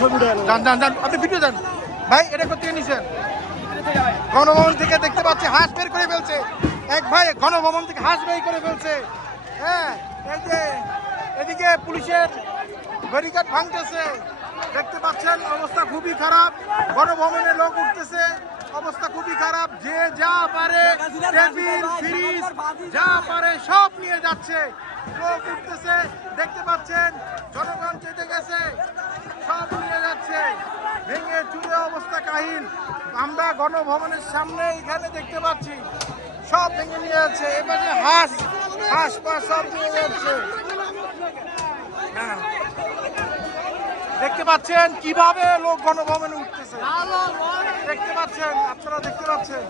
যান যান যান, আপনি ভিডিও যান ভাই। এটা করতে নিছেন গণভবন থেকে দেখতে পাচ্ছি হাঁস বের করে ফেলছে। এক ভাই গণভবন থেকে হাঁস বের করে ফেলছে। হ্যাঁ, এই যে এদিকে পুলিশের ব্যারিকেড ভাঙতেছে, দেখতে পাচ্ছেন অবস্থা খুবই খারাপ। গণভবনে লোক উঠতেছে, অবস্থা খুবই খারাপ। যে যা পারে টেবিল ফ্রিজ যা পারে সব নিয়ে যাচ্ছে, লোক উঠতেছে, দেখতে পাচ্ছেন জনগণ চেতে গেছে, সব নিয়ে যাচ্ছে, ভেঙে চুরে অবস্থা কাহিল। আমরা গণভবনের সামনে এখানে দেখতে পাচ্ছি সব ভেঙে নিয়ে যাচ্ছে। এবারে হাঁস হাঁস পা সব নিয়ে যাচ্ছে। হ্যাঁ, দেখতে পাচ্ছেন কিভাবে লোক গণভবনে উঠতেছে, দেখতে পাচ্ছেন, আপনারা দেখতে পাচ্ছেন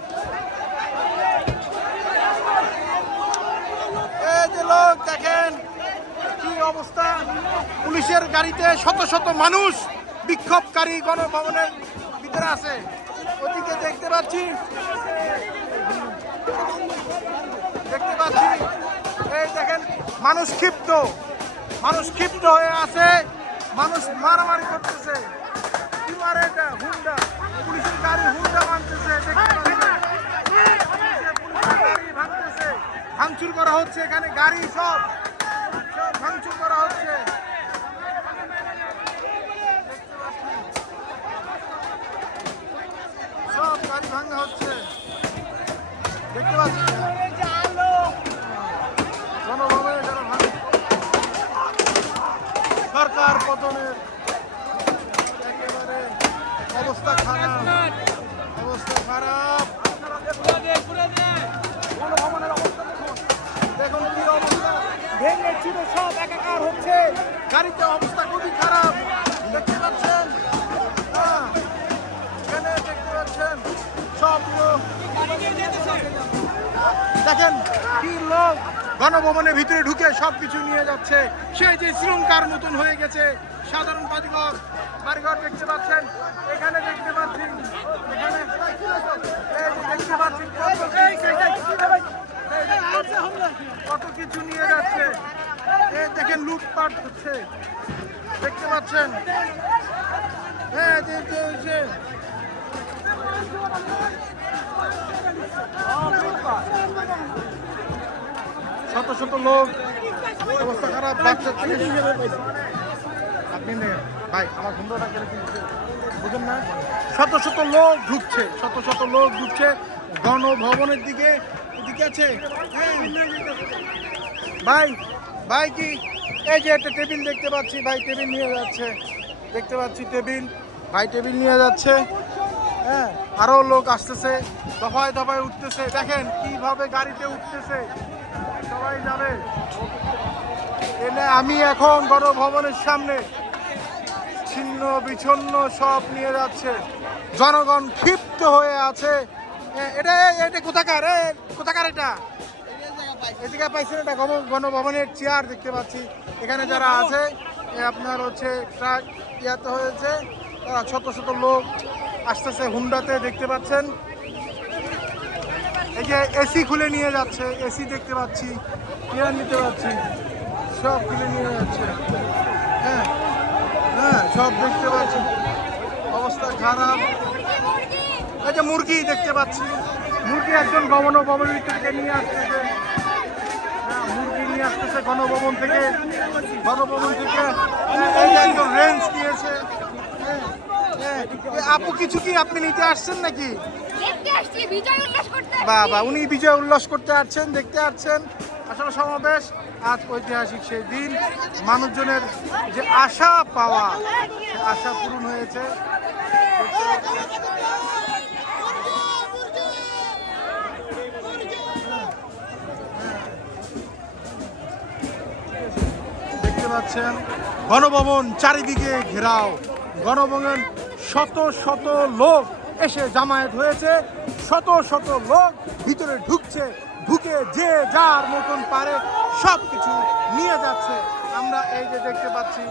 এই যে লোক, দেখেন কি অবস্থা। পুলিশের গাড়িতে শত শত মানুষ বিক্ষোভকারী গণভবনের ভিতরে আছে। ওদিকে দেখতে পাচ্ছি এই দেখেন মানুষ ক্ষিপ্ত হয়ে আছে, মানুষ মারামারি করতেছে। কি মারে এটা? হুন্ডা, পুলিশের গাড়ি হুন্ডা ভাঙতেছে, গাড়ি ভাঙতেছে, ভাঙচুর করা হচ্ছে, এখানে গাড়ি সব ভাঙচুর করা হচ্ছে। সব গাড়ি ভাঙা হচ্ছে, দেখতে পাচ্ছি গণভবনে যারা ভাঙে। সরকার পতনের একেবারে অবস্থা খারাপ, অবস্থা খারাপ। দেখুন কি অবস্থা, ভেঙে চুরে সব একাকার হচ্ছে, গাড়িতে অবস্থা খুবই খারাপ, দেখতে পাচ্ছেন। এখানে দেখতে পাচ্ছেন সব লোক, দেখেন কি লোক গণভবনের ভিতরে ঢুকে সবকিছু নিয়ে যাচ্ছে। সেই যে শ্রীলঙ্কার মতন হয়ে গেছে সাধারণ বাড়িঘর দেখতে পাচ্ছেন, এখানে দেখতে পাচ্ছি, এখানে দেখতে পাচ্ছি কত কিছু নিয়ে যাচ্ছে। এই দেখেন লুটপাট হচ্ছে, দেখতে পাচ্ছেন। হ্যাঁ, শত শত লোক, অবস্থা খারাপ, বাচ্চা থেকে আপনি নেন ভাই, আমার সুন্দর বুঝেন না। শত শত লোক ঢুকছে, শত শত লোক ঢুকছে গণভবনের দিকে। এদিকে আছে ভাই, ভাই কি এই যে একটা টেবিল দেখতে পাচ্ছি, ভাই টেবিল নিয়ে যাচ্ছে, দেখতে পাচ্ছি টেবিল, ভাই টেবিল নিয়ে যাচ্ছে। হ্যাঁ, আরো লোক আসতেছে, দফায় দফায় উঠতেছে, দেখেন কিভাবে গাড়িতে উঠতেছে, সবাই যাবে। এনে আমি এখন গণভবনের সামনে, ছিন্ন বিচ্ছিন্ন সব নিয়ে যাচ্ছে, জনগণ ক্ষিপ্ত হয়ে আছে। এটা এটা কোথাকার, কোথাকার এটা? এদিকে পাইছেন এটা গণভবনের চেয়ার দেখতে পাচ্ছি। এখানে যারা আছে আপনার হচ্ছে ট্রাক ইয়াতে হয়েছে, শত শত লোক আসতেছে হুন্ডাতে, দেখতে পাচ্ছেন। এই যে এসি খুলে নিয়ে যাচ্ছে, এসি দেখতে পাচ্ছি, চেয়ার নিতে পাচ্ছি, সব খুলে নিয়ে যাচ্ছে। হ্যাঁ হ্যাঁ, সব দেখতে পাচ্ছি, অবস্থা খারাপ। এই যে মুরগি দেখতে পাচ্ছি, মুরগি একজন গণভবন থেকে নিয়ে আসতেছে। হ্যাঁ, মুরগি নিয়ে আসতেছে গণভবন থেকে, গণভবন থেকে। এই যে একজন রেঞ্জ নিয়েছে। আপু কিছু কি আপনি নিতে আসছেন নাকি? বাবা, উনি বিজয় উল্লাস করতে আসছেন, দেখতে আসছেন। আসলে সমাবেশ আজ ঐতিহাসিক সেই দিন, মানুষজনের যে আশা পাওয়া, সে আশা পূরণ হয়েছে। দেখতে পাচ্ছেন গণভবন চারিদিকে ঘেরাও, গণভবন শত শত লোক এসে জামায়াত হয়েছে, শত শত লোক ভিতরে ঢুকছে, ঢুকে যে যার মতন পারে সব কিছু নিয়ে যাচ্ছে। আমরা এই যে দেখতে পাচ্ছি,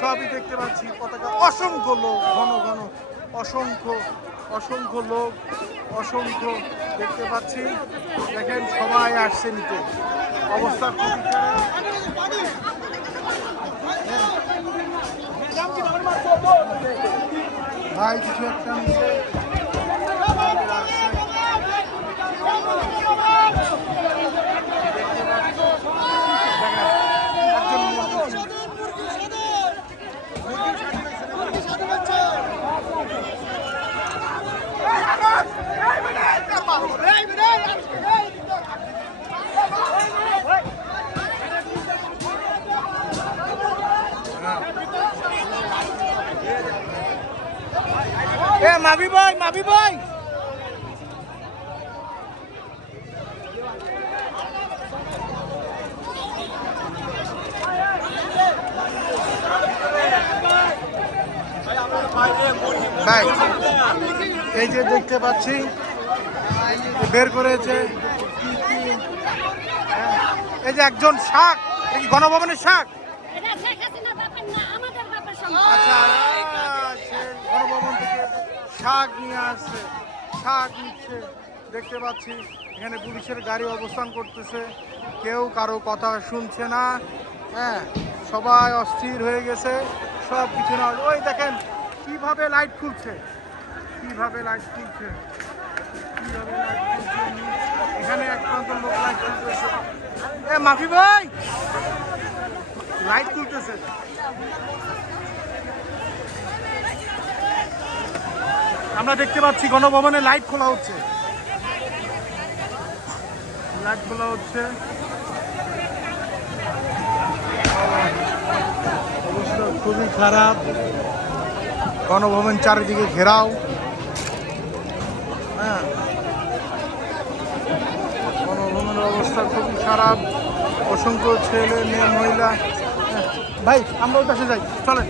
সবই দেখতে পাচ্ছি, পতাকা, অসংখ্য লোক, ঘন ঘন অসংখ্য অসংখ্য লোক, অসংখ্য দেখতে পাচ্ছি। দেখেন সবাই আসছে নিতে, অবস্থা খুবই খারাপ। ভাই কিছু একটা নিচে মাভি ভাই ভাই এই যে দেখতে পাচ্ছি বের করেছে এই যে একজন শাক এই গণভবনের শাক আচ্ছা সে গণভবন থেকে শাক নিয়ে আসছে শাক নিচ্ছে দেখতে পাচ্ছি এখানে পুলিশের গাড়ি অবস্থান করতেছে কেউ কারো কথা শুনছে না হ্যাঁ সবাই অস্থির হয়ে গেছে সব কিছু না ওই দেখেন কিভাবে লাইট খুলছে এখানে এক প্রান্ত লোক লাইট খুলতেছে মাফি ভাই লাইট খুলতেছে আমরা দেখতে পাচ্ছি গণভবনে লাইট খোলা হচ্ছে অবস্থা খুবই খারাপ গণভবন চারিদিকে ঘেরাও হ্যাঁ গণভবনের অবস্থা খুবই খারাপ অসংখ্য ছেলে মেয়ে মহিলা ভাই আমরা ওই পাশে যাই চলেন